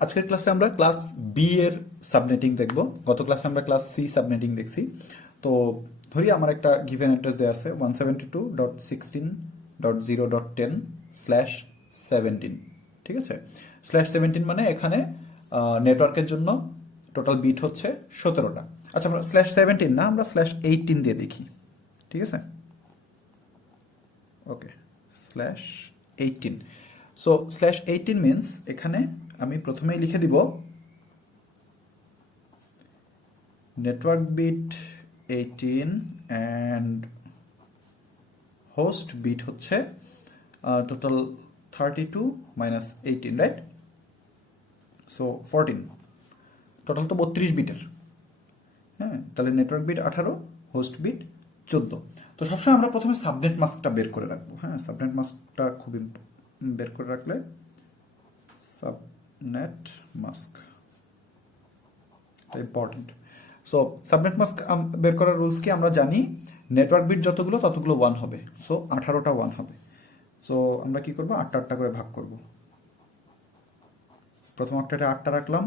আজকের ক্লাসে আমরা ক্লাস বি এর সাবনেটিং দেখব। গত ক্লাসে আমরা ক্লাস সি সাবনেটিং দেখছি। তো ধরি আমার একটা গিভেন অ্যাড্রেস দেওয়া আছে 172.16.0.10/17, ঠিক আছে। /17 মানে এখানে নেটওয়ার্কের জন্য টোটাল বিট হচ্ছে 17টা। আচ্ছা, আমরা /17 না, আমরা /18 দিয়ে দেখি, ঠিক আছে। ওকে, /18। সো /18 মিনস এখানে আমি প্রথমেই লিখে দিব network bit 18 and host bit হচ্ছে total 32 minus 18, right? So 14, total তো 32 বিটের। হ্যাঁ, তাহলে নেটওয়ার্ক বিট 18, হোস্ট বিট 14। তো সবসময় আমরা প্রথমে সাবনেট মাস্কটা বের করে রাখবো। হ্যাঁ, সাবনেট মাস্কটা খুবই বের করে রাখলে subnet mask important. So subnet mask বের করার রুলস কি আমরা জানি, নেটওয়ার্ক বিট যতগুলো ততগুলো 1 হবে। সো 18টা 1 হবে। সো আমরা কি করব, 8টা 8টা করে ভাগ করব। প্রথম অক্টেটে 8টা রাখলাম,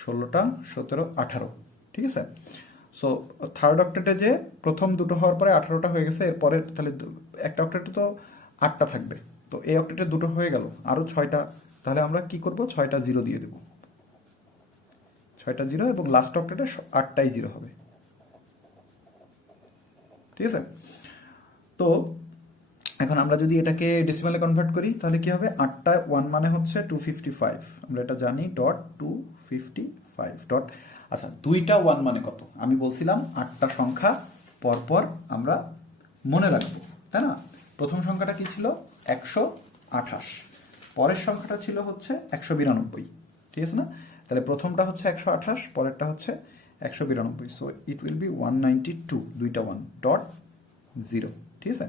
16টা 17 18, ঠিক আছে। সো থার্ড অক্টেটে যে প্রথম দুটো হওয়ার পরে 18টা হয়ে গেছে, এরপরে তাহলে একটা অক্টেটে তো 8টা থাকবে। তো এই অক্টেটে দুটো হয়ে গেল, আরও 6টা। তাহলে আমরা কি করব, 6টা 0 দিয়ে দেব, 6টা 0, এবং লাস্ট অক্টেটে 8টাই 0 হবে, ঠিক আছে। তো এখন আমরা যদি এটাকে ডেসিমালে কনভার্ট করি তাহলে কি হবে, 8টা 1 মানে হচ্ছে 255, আমরা এটা জানি, ডট 255 ডট। আচ্ছা, 2টা 1 মানে কত? আমি বলছিলাম 8টা সংখ্যা পরপর আমরা মনে রাখবো, তাই না? প্রথম সংখ্যাটা কি ছিল, 128। পরের সংখ্যাটা ছিল হচ্ছে 192, ঠিক আছে না? তাহলে প্রথমটা হচ্ছে 128, পরেরটা হচ্ছে 192। সো ইট উইল বি 192, 2টা 1 ডট 0, ঠিক আছে।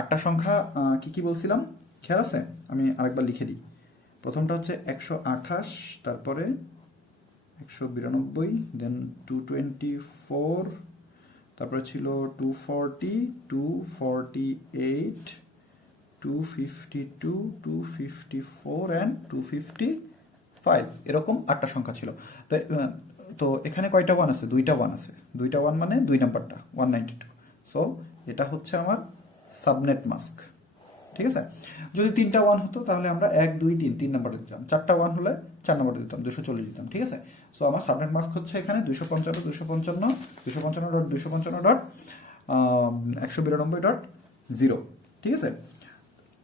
8টা সংখ্যা কি কি বলছিলাম খেয়াল আছে? আমি আরেকবার লিখে দিই। প্রথমটা হচ্ছে 128, তারপরে 192, দেন 224, তারপরে ছিল 240, 248, 252, 254 অ্যান্ড 255, এরকম 8টা সংখ্যা ছিল। তো এখানে কয়টা 1 আছে? 2টা 1 আছে। 2টা 1 মানে 2 নাম্বারটা 192। সো এটা হচ্ছে আমার সাবনেট মাস্ক, ঠিক আছে। যদি 3টা 1 হতো তাহলে আমরা 1 2 3 3 নাম্বারে দিতাম, 4টা 1 হলে 4 নাম্বারে দিতাম, 240 দিতাম, ঠিক আছে। সো আমার সাবনেট মাস্ক হচ্ছে এখানে 255 255 255 ডট 255 ডট 192 ডট 0, ঠিক আছে।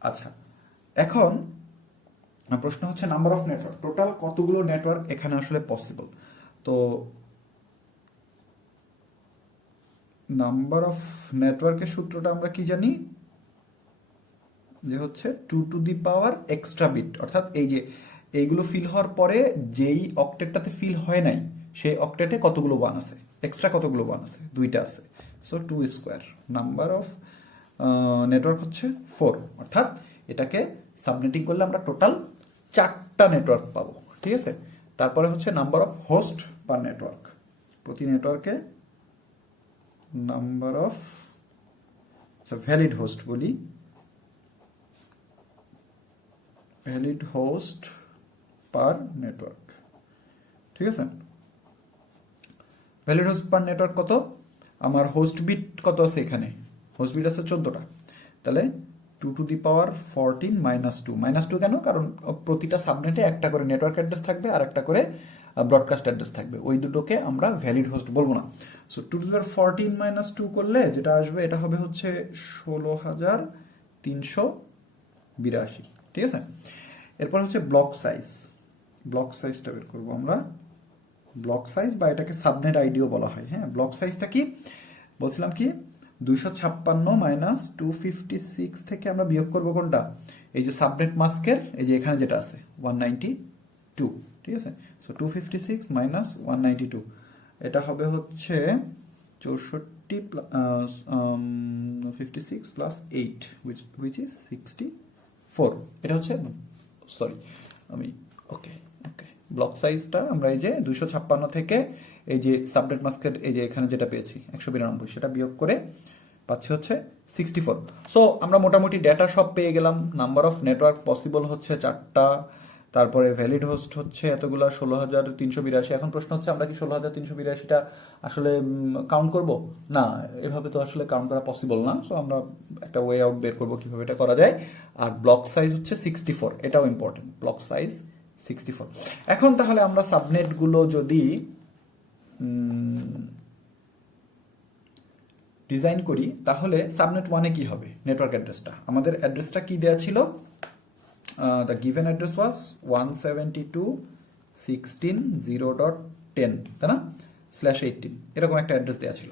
আচ্ছা, এখন প্রশ্ন হচ্ছে নাম্বার অফ নেটওয়ার্ক, টোটাল কতগুলো নেটওয়ার্ক এখানে আসলে পসিবল। তো নাম্বার অফ নেটওয়ার্কের সূত্রটা আমরা কি জানি, যে হচ্ছে 2 to the power extra bit, অর্থাৎ এই যে এইগুলো ফিল হওয়ার পরে যেই অক্টেটটাতে ফিল হয় নাই সেই অক্টেটে কতগুলো 1 আছে, এক্সট্রা কতগুলো 1 আছে, 2টা আছে। So 2 square. Number of network হচ্ছে 4, অর্থাৎ এটাকে সাবনেটিং করলে আমরা টোটাল 4টা নেটওয়ার্ক পাবো, ঠিক আছে। তারপরে হচ্ছে number of host per network, প্রতি নেটওয়ার্কে নাম্বার অফ ভ্যালিড হোস্ট বলি, ভ্যালিড হোস্ট পার নেটওয়ার্ক, ঠিক আছে। ভ্যালিড হোস্ট পার নেটওয়ার্ক কত? আমার হোস্ট বিট কত আছে এখানে? হোস্ট বিট আছে 14টা। তাহলে 2 to the power 14 minus 2, minus 2 কেন? কারণ প্রতিটা সাবনেটে একটা করে নেটওয়ার্ক অ্যাড্রেস থাকবে আর একটা করে ব্রডকাস্ট অ্যাড্রেস থাকবে, ওই দুটোকে আমরা ভ্যালিড হোস্ট বলবো না। So 2 to the power 14 minus 2 করলে যেটা আসবে এটা হবে হচ্ছে 16,382, ঠিক আছে। এরপর হচ্ছে ব্লক সাইজ, ব্লক সাইজটা বের করবো আমরা। ব্লক সাইজ বা এটাকে সাবনেট আইডিও বলা হয়। হ্যাঁ, ব্লক সাইজটা কি বলছিলাম, কি 256 মাইনাস 256 থেকে আমরা বিয়োগ করবো কোনটা, এই যে সাবনেট মাস্কের এই যে এখানে যেটা আছে 192, ঠিক আছে। সো 256 মাইনাস 192, এটা হবে হচ্ছে 56 প্লাস 8 which is 64। এটা হচ্ছে, সরি আমি, ওকে ওকে, ব্লক সাইজটা আমরা এই যে 256 থেকে এই যে সাবনেট মাস্কের এই যে এখানে যেটা পেয়েছি 192, সেটা বিয়োগ করে পাচ্ছি হচ্ছে 64। সো আমরা মোটামুটি ডেটা সব পেয়ে গেলাম। নাম্বার অফ নেটওয়ার্ক পসিবল হচ্ছে 4টা, তারপরে ভ্যালিড হোস্ট হচ্ছে এতগুলা 16,382। এখন প্রশ্ন হচ্ছে আমরা কি 16,382টা আসলে কাউন্ট করব? না, এভাবে তো আসলে কাউন্ট করা পসিবল না। সো আমরা একটা ওয়ে আউট বের করবো কিভাবে এটা করা যায়। আর ব্লক সাইজ হচ্ছে 64, এটাও ইম্পর্টেন্ট, ব্লক সাইজ 64। এখন তাহলে আমরা সাবনেটগুলো যদি ডিজাইন করি, তাহলে সাবনেট ওয়ানে কি হবে? নেটওয়ার্ক অ্যাড্রেসটা, আমাদের অ্যাড্রেসটা কি দেওয়া ছিল? দ্য গিভেন অ্যাড্রেস ওয়াজ 172.16.0.10, তাই না, /18, এরকম একটা অ্যাড্রেস দেওয়া ছিল।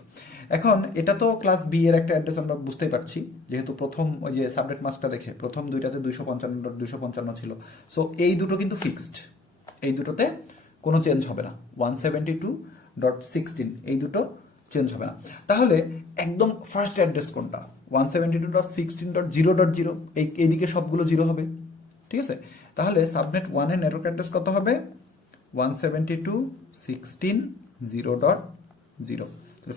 এখন এটা তো ক্লাস বি এর একটা অ্যাড্রেস, আমরা বুঝতেই পারছি, যেহেতু প্রথম ওই যে সাবনেট মাস্কটা দেখে প্রথম দুইটাতে 255.255 ছিল। সো এই দুটো কিন্তু ফিক্সড, এই দুটোতে কোনো চেঞ্জ হবে না। 172.16 এই দুটো চেঞ্জ হবে না। তাহলে একদম ফার্স্ট অ্যাড্রেস কোনটা? 172.16.0.0, এইদিকে সবগুলো জিরো হবে, ঠিক আছে। তাহলে সাবনেট ওয়ানের নেটওয়ার্ক অ্যাড্রেস কত হবে? 172.16.0.0।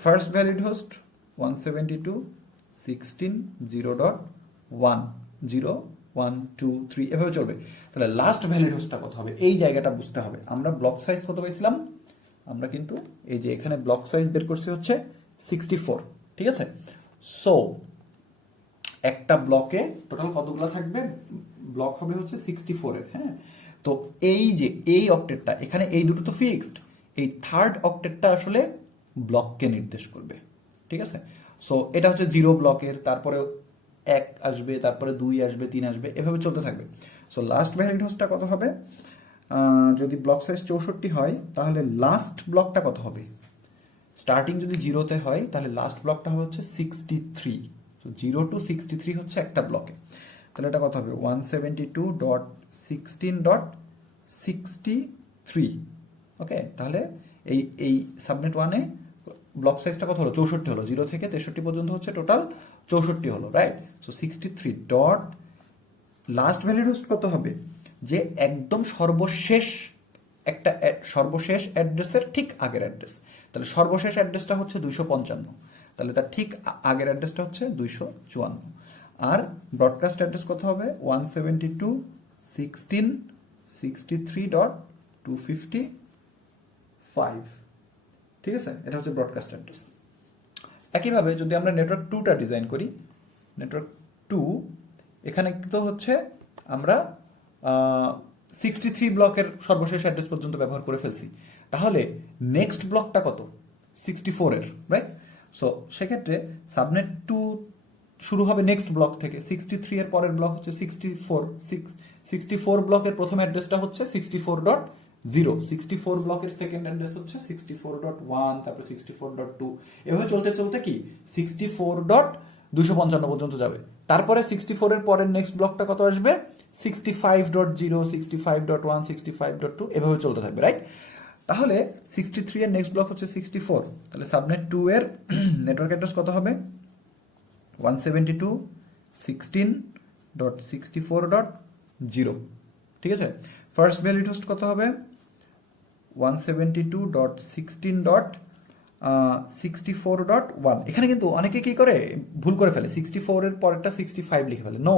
ফার্স্ট ভ্যালিড হোস্ট 172.16.0.1, 0 1 2 3 এভাবে চলবে। তাহলে লাস্ট ভ্যালিড হোস্টটা কত হবে? এই জায়গাটা বুঝতে হবে। আমরা ব্লক সাইজ কত পাইছিলাম? আমরা কিন্তু এই যে এখানে ব্লক সাইজ বের করছি হচ্ছে 64, ঠিক আছে। সো একটা ব্লকে টোটাল কতগুলো থাকবে? ব্লক হবে হচ্ছে 64 এর, হ্যাঁ। তো এই যে এই অক্টেটটা, এখানে এই দুটো তো ফিক্সড, এই থার্ড অক্টেটটা আসলে ব্লককে নির্দেশ করবে, ঠিক আছে। সো এটা হচ্ছে 0 ব্লকের, তারপরে 1 আসবে, তারপরে 2 আসবে, 3 আসবে, এভাবে চলতে থাকবে। সো লাস্ট ভ্যালিড হোস্টটা কত হবে? যদি ব্লক সাইজ 64 হয়, তাহলে লাস্ট ব্লকটা কত হবে? স্টার্টিং যদি 0-তে হয়, তাহলে লাস্ট ব্লকটা হবে হচ্ছে 63। সো 0 to 63 হচ্ছে একটা ব্লকে। তাহলে এটা কত হবে? 172.16.63। ওকে, তাহলে এই সাবনেট ওয়ানে ব্লক সাইজটা কত হলো? 64 হলো। 0 থেকে 63 পর্যন্ত হচ্ছে টোটাল 64 হলো, right. So 63 dot last valid host কত হবে? যে একদম সর্বশেষ একটা সর্বশেষ অ্যাড্রেসের ঠিক আগের অ্যাড্রেস। তাহলে সর্বশেষ অ্যাড্রেসটা হচ্ছে 255, তাহলে তার ঠিক আগের অ্যাড্রেসটা হচ্ছে 254। আর ব্রডকাস্ট অ্যাড্রেস কত হবে? 172.16.63.255, ঠিক আছে। এটা হচ্ছে ব্রডকাস্ট অ্যাড্রেস। একইভাবে যদি আমরা নেটওয়ার্ক 2টা ডিজাইন করি, নেটওয়ার্ক 2 এখানে তো হচ্ছে আমরা 63 ব্লকের সর্বশেষ অ্যাড্রেস পর্যন্ত ব্যবহার করে ফেলছি। তাহলে নেক্সট ব্লকটা কত? 64 এর, রাইট। সো সেক্ষেত্রে সাবনেট 2 শুরু হবে নেক্সট ব্লক থেকে। 63 এর পরের ব্লক হচ্ছে 64 ব্লকের প্রথম অ্যাড্রেসটা হচ্ছে 64.0, 64 ব্লকের সেকেন্ড অ্যাড্রেস হচ্ছে 64.1, তারপর 64.2, এভাবে চলতে চলতে কি 64.255 পর্যন্ত যাবে। তারপরে 64 এর পরের নেক্সট ব্লকটা কত আসবে? 65.0, 65.1, 65.2, এভাবে চলতে থাকবে, রাইট। তাহলে 63 এর নেক্সট ব্লক হচ্ছে 64, তাহলে সাবনেট 2 এর নেটওয়ার্ক অ্যাড্রেস কত হবে? 172.16.64.0, ঠিক আছে। ফার্স্ট ভ্যালিড হোস্ট কত হবে? 172.16.64.1। এখানে কিন্তু অনেকে কি করে ভুল করে ফেলে, 64 এর পরেরটা 65 লিখে ফেলে। নো,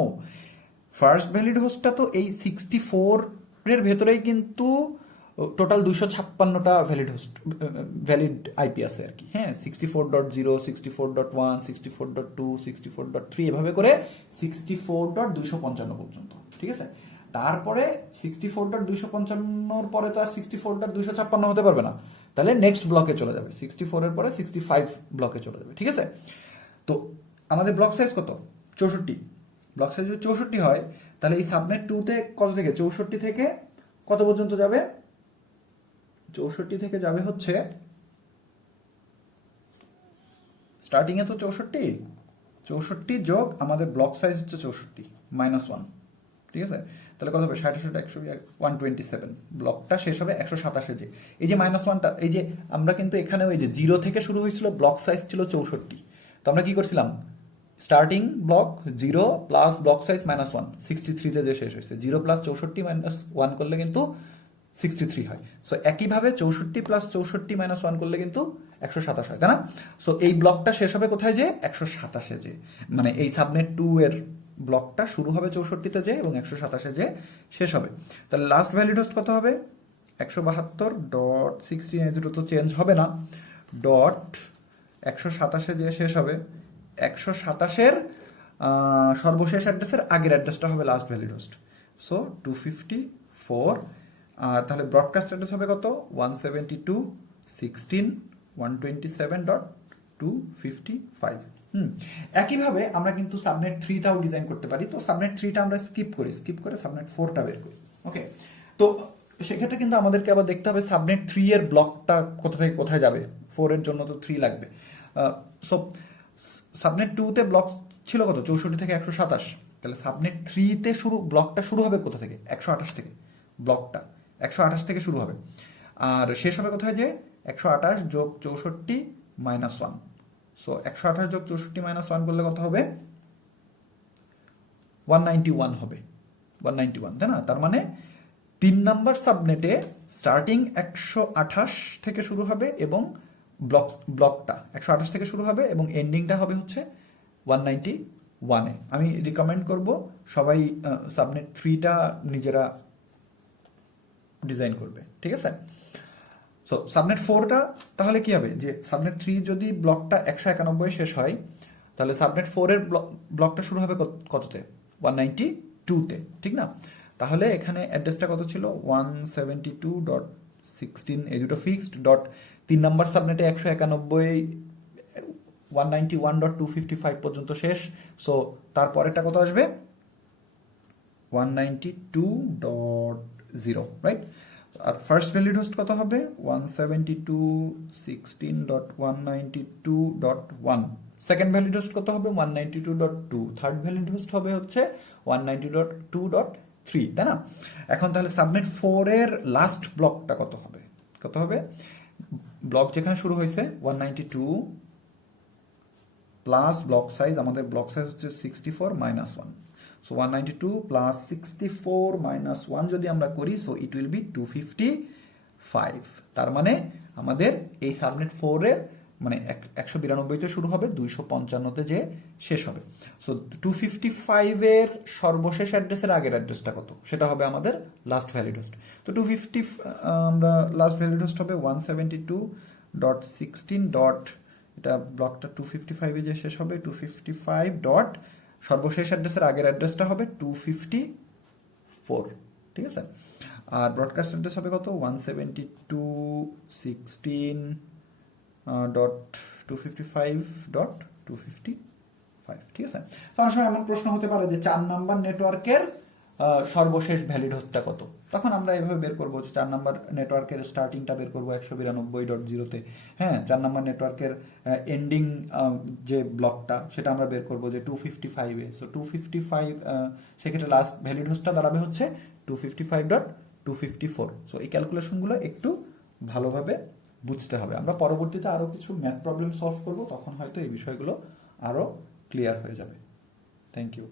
ফার্স্ট ভ্যালিড হোস্টটা তো এই 64 এর ভেতরেই কিন্তু টোটাল 256টা ভ্যালিড হোস্ট, ভ্যালিড আইপি আছে আর কি, হ্যাঁ। 64.0, 64.1, 64.2, 64.3 এভাবে করে 64.255 পর্যন্ত, ঠিক আছে। তারপরে 64.255 পরে তো আর 64.256 হতে পারবে না, তাহলে নেক্সট ব্লকে চলে যাবে। 64 এর পরে 65 ব্লকে চলে যাবে, ঠিক আছে। তো আমাদের ব্লক সাইজ কত? 64। ব্লক সাইজ যদি 64 হয়, তাহলে এই সাবনেট 2-তে কত থেকে 64 থেকে কত পর্যন্ত যাবে? 64 থেকে যাবে হচ্ছে, স্টার্টিং এ তো 64 যোগ আমাদের ব্লক সাইজ হচ্ছে 64 -1, ঠিক আছে। তাহলে কত হবে? 60 127, ব্লকটা শেষ হবে 127 যে। এই যে -1টা, এই যে আমরা কিন্তু এখানে ওই যে 0 থেকে শুরু হয়েছিল, ব্লক সাইজ ছিল 64, তো আমরা কি করছিলাম? Starting block 0 plus block size -1, 63-তে যে শেষ হয়েছে, 0 প্লাস 64 -1 করলে কিন্তু 63 হয়। সো একইভাবে 64 প্লাস 64 -1 করলে কিন্তু 127 হয়, তাই না? সো এই ব্লকটা শেষ হবে কোথায়? যে 127-এ যে, মানে এই সাবনেট 2 এর ব্লকটা শুরু হবে 64-তে যে এবং 127-এ যে শেষ হবে। তাহলে লাস্ট ভ্যালিড হোস্ট কত হবে? 172.16, এই দুটো তো চেঞ্জ হবে না, ডট 127-এ যে শেষ হবে, 127-এর সর্বশেষ অ্যাড্রেসের আগের অ্যাড্রেসটা হবে লাস্ট ভ্যালিড হোস্ট। সো 254, আর তাহলে ব্রডকাস্ট অ্যাড্রেস হবে কত? 172.16.127.255। একইভাবে আমরা কিন্তু সাবনেট 3টাও ডিজাইন করতে পারি। তো সাবনেট 3টা আমরা স্কিপ করে সাবনেট 4টা বের করি। ওকে, তো সেক্ষেত্রে কিন্তু আমাদেরকে আবার দেখতে হবে সাবনেট 3 এর ব্লকটা কোথা থেকে কোথায় যাবে। 4 এর জন্য তো 3 লাগবে। সো সাবনেট 2তে ব্লক ছিল কত? 64 থেকে 127। তাহলে সাবনেট 3তে ব্লকটা শুরু হবে কোথা থেকে? 128 থেকে। ব্লকটা 128 থেকে শুরু হবে, আর শেষ হবে কোথায়? যে 128 যোগ 64 মাইনাস 1। সো 128 যোগ 64 মাইনাস 1 করলে কত হবে? 191 হবে। 191, তাই না? তার মানে 3 নাম্বার সাবনেটে স্টার্টিং 128 থেকে শুরু হবে এবং ব্লকটা 128 থেকে শুরু হবে এবং এন্ডিংটা হবে হচ্ছে 191-এ। আমি রিকমেন্ড করব সবাই সাবনেট 3টা নিজেরা ডিজাইন করবে, ঠিক আছে? সো সাবনেট 4টা তাহলে কি হবে? যে সাবনেট 3 যদি ব্লকটা 191 শেষ হয়, তাহলে সাবনেট 4 এর ব্লকটা শুরু হবে কততে? 192-তে, ঠিক না? তাহলে এখানে অ্যাড্রেসটা কত ছিল? 172.16, এই দুটো ফিক্সড, ডট 3 নাম্বার সাবনেটে 191 191.255 পর্যন্ত শেষ। সো তারপরেরটা কত আসবে? 192.0, রাইট? আর ফার্স্ট ভ্যালিড হোস্ট কত হবে? 172.16.192.1। সেকেন্ড ভ্যালিড হোস্ট কত হবে? 192.2। থার্ড ভ্যালিড হোস্ট হবে হচ্ছে 192.2.3, তাই না? এখন তাহলে সাবনেট 4 এর লাস্ট ব্লকটা কত হবে? কত হবে? ব্লক যেখানে শুরু হয়েছে 192 প্লাস ব্লক সাইজ, আমাদের ব্লক সাইজ হচ্ছে 64 মাইনাস 1। সো 192 প্লাস 64 মাইনাস 1 যদি আমরা করি, সো ইট উইল বি 255। তার মানে আমাদের এই সাবনেট 4 এর মানে 192-তে শুরু হবে, 255-তে যে শেষ হবে। সো 255 এর সর্বশেষ অ্যাড্রেসের আগের অ্যাড্রেসটা কত? সেটা হবে আমাদের লাস্ট ভ্যালিড হোস্ট। তো 250 আমরা লাস্ট ভ্যালিড হোস্ট হবে 172.16. এটা ব্লকটা 255-এ যে শেষ হবে, 255 ডট সর্বশেষ অ্যাড্রেসের আগের অ্যাড্রেসটা হবে 254, ঠিক আছে? আর ব্রডকাস্ট অ্যাড্রেস হবে কত? 172.16.255.255, ঠিক আছে? তো অনেক সময় এমন প্রশ্ন হতে পারে যে 4 নাম্বার নেটওয়ার্কের সর্বশেষ ভ্যালিড হোস্টটা কত? তখন আমরা এভাবে বের করবো যে 4 নাম্বার নেটওয়ার্কের স্টার্টিংটা বের করবো 192.0-তে। হ্যাঁ, 4 নাম্বার নেটওয়ার্কের এন্ডিং যে ব্লকটা সেটা আমরা বের করবো যে 255-এ। সো 255, সেক্ষেত্রে লাস্ট ভ্যালিড হোস্টটা দাঁড়াবে হচ্ছে 255.254। সো এই ক্যালকুলেশনগুলো একটু ভালোভাবে বুঝতে হবে। আমরা পরবর্তীতে আরও কিছু ম্যাথ প্রবলেম সলভ করবো, তখন হয়তো এই বিষয়গুলো আরও ক্লিয়ার হয়ে যাবে। Thank you.